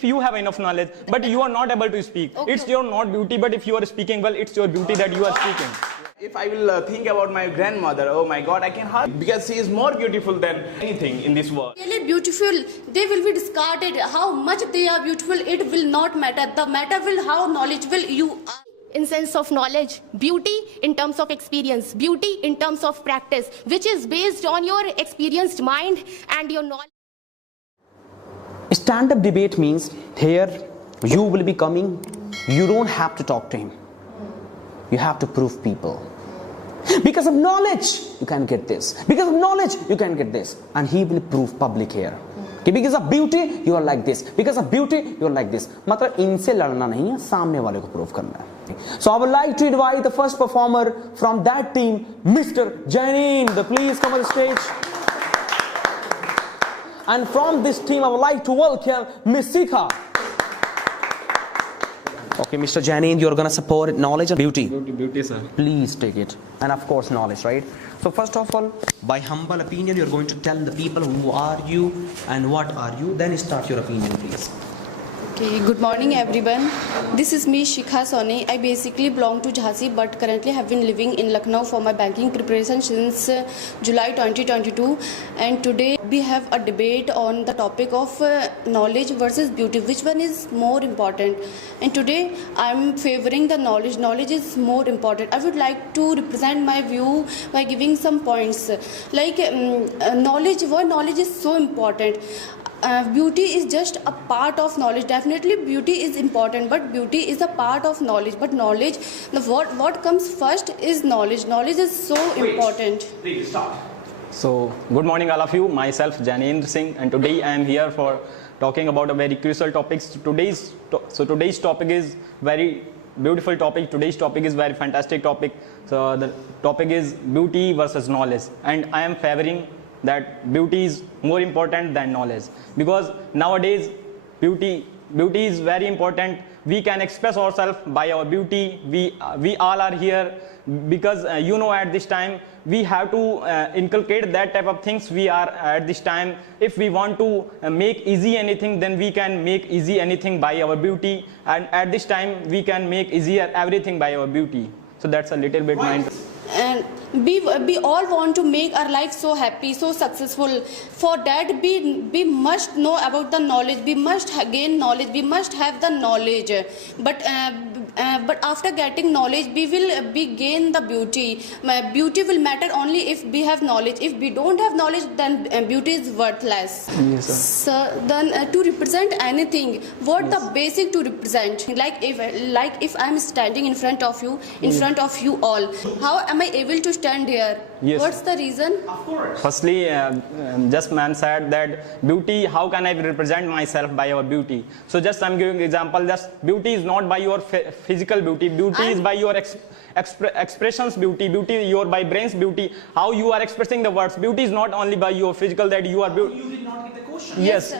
if you have enough knowledge, but you are not able to speak. Okay. It's your not beauty, but if you are speaking well, it's your beauty that you are speaking. If I will think about my grandmother, oh my God, I can hardly, because she is more beautiful than anything in this world. Really beautiful, they will be discarded. How much they are beautiful, it will not matter. The matter will how knowledgeable you are. In sense of knowledge, beauty in terms of experience, beauty in terms of practice, which is based on your experienced mind and your knowledge. Stand-up debate means here you will be coming, you don't have to talk to him. You have to prove people. Because of knowledge, you can get this. Because of knowledge, you can get this. And he will prove public here. Okay, because of beauty, you are like this. Because of beauty, you are like this. मतलब इनसे लड़ना नहीं है, सामने वाले को prove करना है. So I would like to invite the first performer from that team, Mr. Janine. Please come on the stage. And from this team, I would like to welcome Miss Sikha. Okay, Mr. Janine, you're gonna support knowledge and beauty. Beauty, sir. Please take it. And of course, knowledge, right? So first of all, by humble opinion, you're going to tell the people who are you and what are you. Then start your opinion, please. Okay, good morning everyone. This is me Shikha Soni. I basically belong to Jhansi but currently have been living in Lucknow for my banking preparation since July 2022, and today we have a debate on the topic of knowledge versus beauty. Which one is more important? And today I am favoring the knowledge. Knowledge is more important. I would like to represent my view by giving some points. Like knowledge, why knowledge is so important. Beauty is just a part of knowledge. Definitely beauty is important, but beauty is a part of knowledge. But knowledge, what comes first is knowledge. Knowledge is so important. Please stop. So, good morning all of you. Myself Janendra Singh, and today I am here for talking about a very crucial topic. Today's topic is very beautiful topic. Today's topic is very fantastic topic. So the topic is beauty versus knowledge, and I am favoring that beauty is more important than knowledge, because nowadays beauty is very important. We can express ourselves by our beauty. We all are here because at this time we have to inculcate that type of things. We are at this time, if we want to make easy anything, then we can make easy anything by our beauty, and at this time we can make easier everything by our beauty. So that's a little bit mind. And we all want to make our life so happy, so successful. For that we must know about the knowledge. We must gain knowledge. We must have the knowledge. But after getting knowledge, we gain the beauty. Beauty will matter only if we have knowledge. If we don't have knowledge, then beauty is worthless. Yes, sir. So then to represent anything, what yes. The basic to represent? Like if I'm standing in front of you, in front of you all, how am I able to stand here? Yes. What's the reason? Of course. Firstly, just man said that beauty, how can I represent myself by our beauty? So just I'm giving example. Just beauty is not by your physical beauty. Beauty is by your expressions beauty. Beauty your by brain's beauty. How you are expressing the words. Beauty is not only by your physical that you are beautiful. You did not get the question. Yes.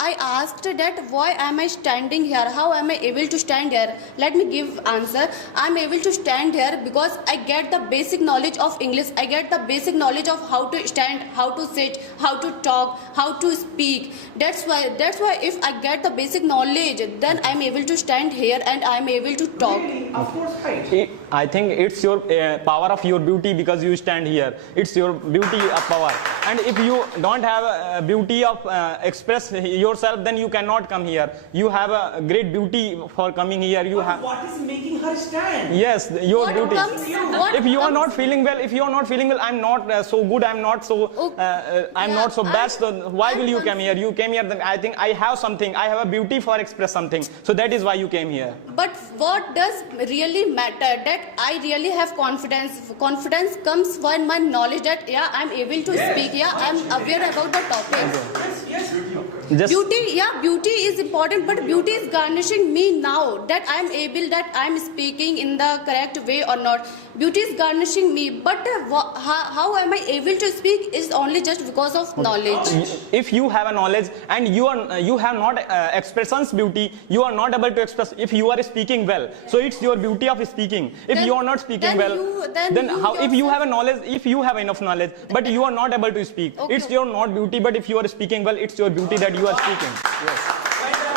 I asked that why am I standing here? How am I able to stand here? Let me give answer. I'm able to stand here because I get the basic knowledge of English. I get the basic knowledge of how to stand, how to sit, how to talk, how to speak. That's why if I get the basic knowledge, then I'm able to stand here and I'm able to talk. Really? Of course, right. I think it's your power of your beauty because you stand here. It's your beauty of power. And if you don't have a beauty of express yourself, then you cannot come here. You have a great beauty for coming here. You have. What is making her stand? Yes, your What beauty. comes- If you are not feeling well, I'm not so good. I'm not so. I'm not so best. So why will you come here? You came here. Then I think I have something. I have a beauty for express something. So that is why you came here. But what does really matter? That I really have confidence. Confidence comes when my knowledge that I'm able to speak. I'm aware about the topic. Yes. Just Beauty is important, but beauty is garnishing me now that I'm able, that I'm speaking in the correct way or not. Beauty is garnishing me, but how am I able to speak is only just because of knowledge. If you have a knowledge and you have not expressions beauty, you are not able to express. If you are speaking well, so it's your beauty of speaking. If you are not speaking then how? If you have a knowledge, if you have enough knowledge, but you are not able to speak, it's your not beauty. But if you are speaking well, it's your beauty that you are speaking. Yes.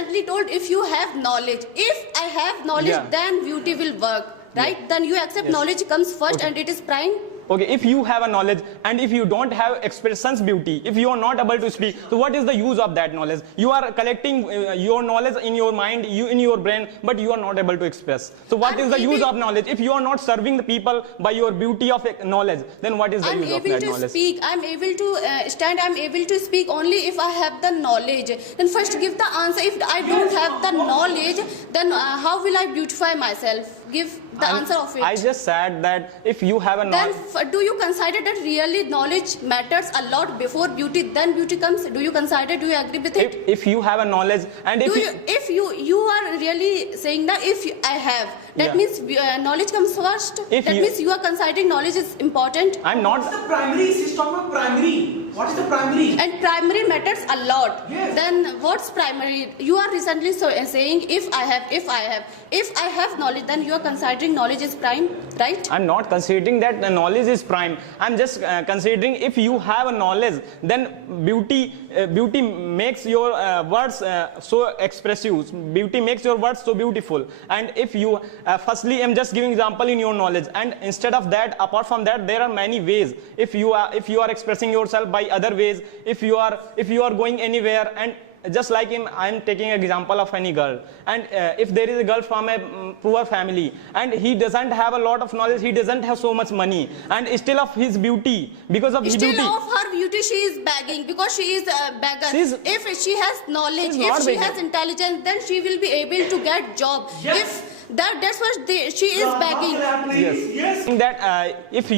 recently told if you have knowledge. If I have knowledge, Yeah. then beauty will work, right? Then you accept knowledge comes first and it is prime. Okay, if you have a knowledge and if you don't have expressions beauty, if you are not able to speak, so what is the use of that knowledge? You are collecting your knowledge in your mind, in your brain, but you are not able to express. So what I'm is the use able- of knowledge? If you are not serving the people by your beauty of knowledge, then what is the I'm use of able that to knowledge? speak. I'm able to stand. I'm able to speak only if I have the knowledge. Then first give the answer. If I don't have the knowledge, then how will I beautify myself? Give the answer of it. I just said that if you have a Then knowledge, do you consider that really knowledge matters a lot before beauty? Then beauty comes. Do you consider? Do you agree with it? if you have a knowledge and if Do you, if you are really saying that if I have, that Yeah. means knowledge comes first. If That you- means you are considering knowledge is important. I'm not. What's the primary? She's talking about primary. What is the primary? And primary matters a lot. Yes. Then what's primary? You are recently saying if I have knowledge, then you are considering knowledge is prime, right? I'm not considering that the knowledge is prime. I'm just considering if you have a knowledge, then beauty makes your words so expressive. Beauty makes your words so beautiful. And if you, firstly, I'm just giving example in your knowledge. And instead of that, apart from that, there are many ways. If you are expressing yourself by other ways, if you are going anywhere and just like him, I'm taking an example of any girl, and if there is a girl from a poor family and he doesn't have a lot of knowledge, he doesn't have so much money, and still of his beauty, because of his Still beauty, of her beauty, she is begging because she is a beggar. If she has knowledge, She's not if she begging. has intelligence, then she will be able to get job. Yes. If that's what she is begging. Please. Yes. that if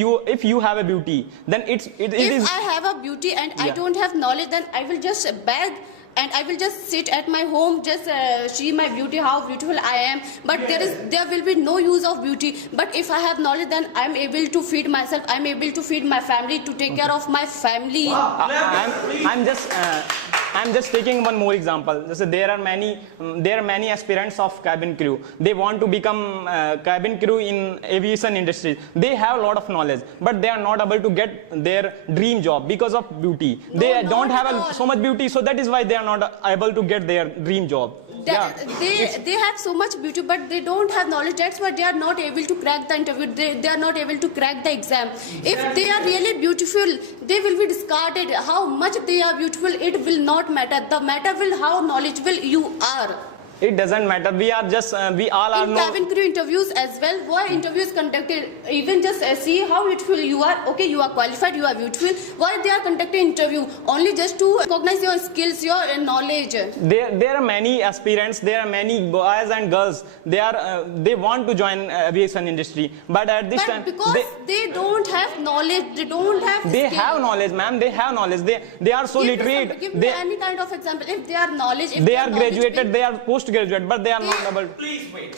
you have a beauty, then it If is. I have a beauty and I Yeah. don't have knowledge, then I will just beg and I will just sit at my home, just see my beauty, how beautiful I am. But there will be no use of beauty. But if I have knowledge, then I am able to feed myself. I am able to feed my family, to take care of my family. I'm just taking one more example. Just there are many aspirants of cabin crew. They want to become cabin crew in aviation industry. They have a lot of knowledge, but they are not able to get their dream job because of beauty. They No, don't not have at all. so much beauty, so that is why they are not able to get their dream job. They have so much beauty, but they don't have knowledge. That's why they are not able to crack the interview. They are not able to crack the exam. If they are really beautiful, they will be discarded. How much they are beautiful, it will not matter. The matter will how knowledgeable you are. It doesn't matter. We all are In no. cabin crew interviews as well, why interviews conducted? Even just see how beautiful you are. Okay, you are qualified, you are beautiful. Why they are conducting interview? Only just to recognize your skills, your knowledge. There are many aspirants. There are many boys and girls. They want to join aviation industry, but at this time But because they don't have knowledge, they don't have they skill. have knowledge, ma'am. They have knowledge. They are so Give me literate. give me any kind of example. If they are knowledge, if They are knowledge, graduated. They are postgraduate, but they are not able. Please wait.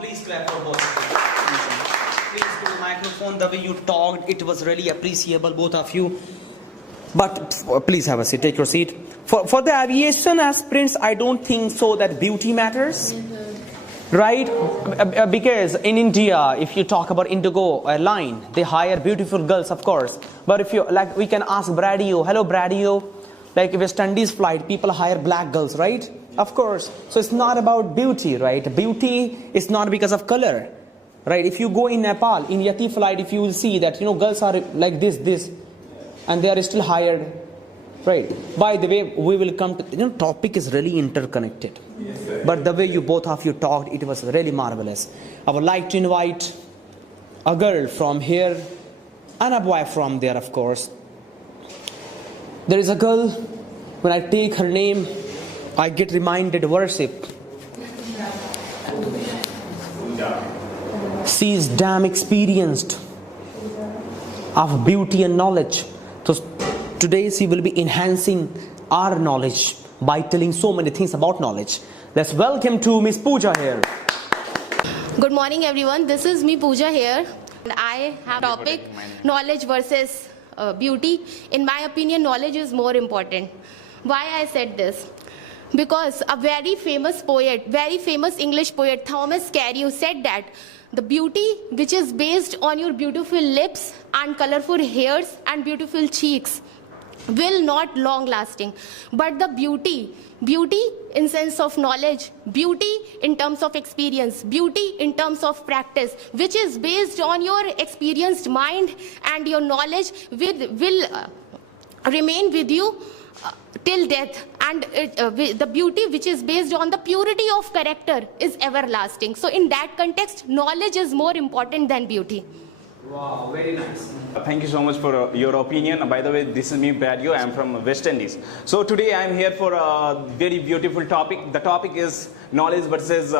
Please clap for both of you. Please to the microphone. The way you talked, it was really appreciable, both of you. But please have a seat. Take your seat. For the aviation aspirants, I don't think so that beauty matters. Right? Because in India, if you talk about Indigo airline, they hire beautiful girls, of course. But if you like, we can ask Bradio. Hello, Bradio. Like West Indies flight, people hire black girls, right? Of course. So it's not about beauty, right? Beauty is not because of color, right? If you go in Nepal, in Yati flight, if you will see that, girls are like this, and they are still hired, right? By the way, we will come to, topic is really interconnected. Yes, but the way you both of you talked, it was really marvelous. I would like to invite a girl from here and a boy from there, of course. There is a girl, when I take her name, I get reminded worship. She is damn experienced of beauty and knowledge. So today she will be enhancing our knowledge by telling so many things about knowledge. Let's welcome to Miss Pooja here. Good morning, everyone. This is me, Pooja, here. And I have topic knowledge versus beauty. In my opinion, knowledge is more important. Why I said this? Because a very famous poet, very famous English poet, Thomas Carey, said that the beauty which is based on your beautiful lips and colorful hairs and beautiful cheeks will not long lasting. But the beauty in sense of knowledge, beauty in terms of experience, beauty in terms of practice, which is based on your experienced mind and your knowledge, will remain with you till death. And the beauty which is based on the purity of character is everlasting. So in that context, knowledge is more important than beauty. Wow, very nice. Thank you so much for your opinion. By the way, this is me, Paddio. I'm from West Indies. So today I'm here for a very beautiful topic. The topic is knowledge versus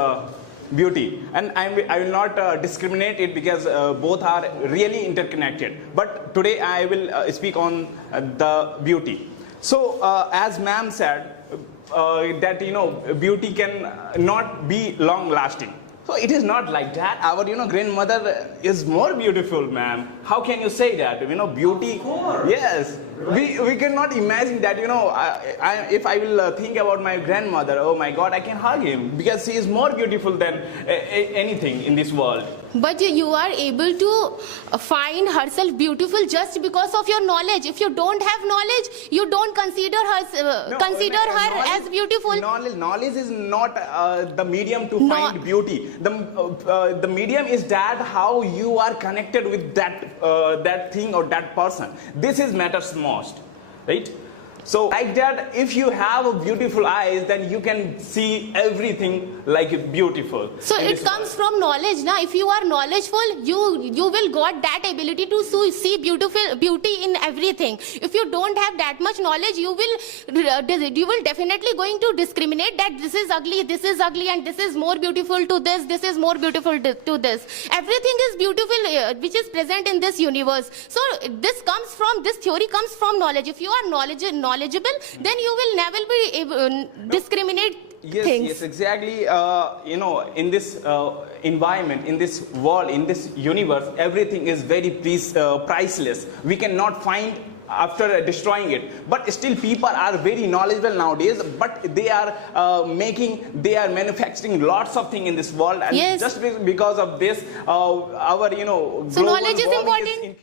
beauty. And I will not discriminate it because both are really interconnected. But today I will speak on the beauty. So as ma'am said, that beauty can not be long lasting. So it is not like that. Our grandmother is more beautiful, ma'am. How can you say that? Beauty. Yes. We cannot imagine that. If I will think about my grandmother, oh my God, I can hug him because she is more beautiful than anything in this world. But you are able to find herself beautiful just because of your knowledge. If you don't have knowledge, you don't consider her as beautiful. Knowledge is not the medium to find beauty. The medium is that how you are connected with that thing or that person. This is matters most, right? So like that, if you have beautiful eyes, then you can see everything like beautiful. So it comes from knowledge. Now, if you are knowledgeful, you will got that ability to see beauty in everything. If you don't have that much knowledge, you will definitely going to discriminate that this is ugly, and this is more beautiful to this is more beautiful to this. Everything is beautiful which is present in this universe. So this theory comes from knowledge. If you are knowledgeable, then you will never be able to discriminate things. Yes, exactly. In this environment, in this world, in this universe, everything is very priceless. We cannot find after destroying it. But still people are very knowledgeable nowadays, but they are manufacturing lots of things in this world, and yes, just because of this, our so knowledge is important.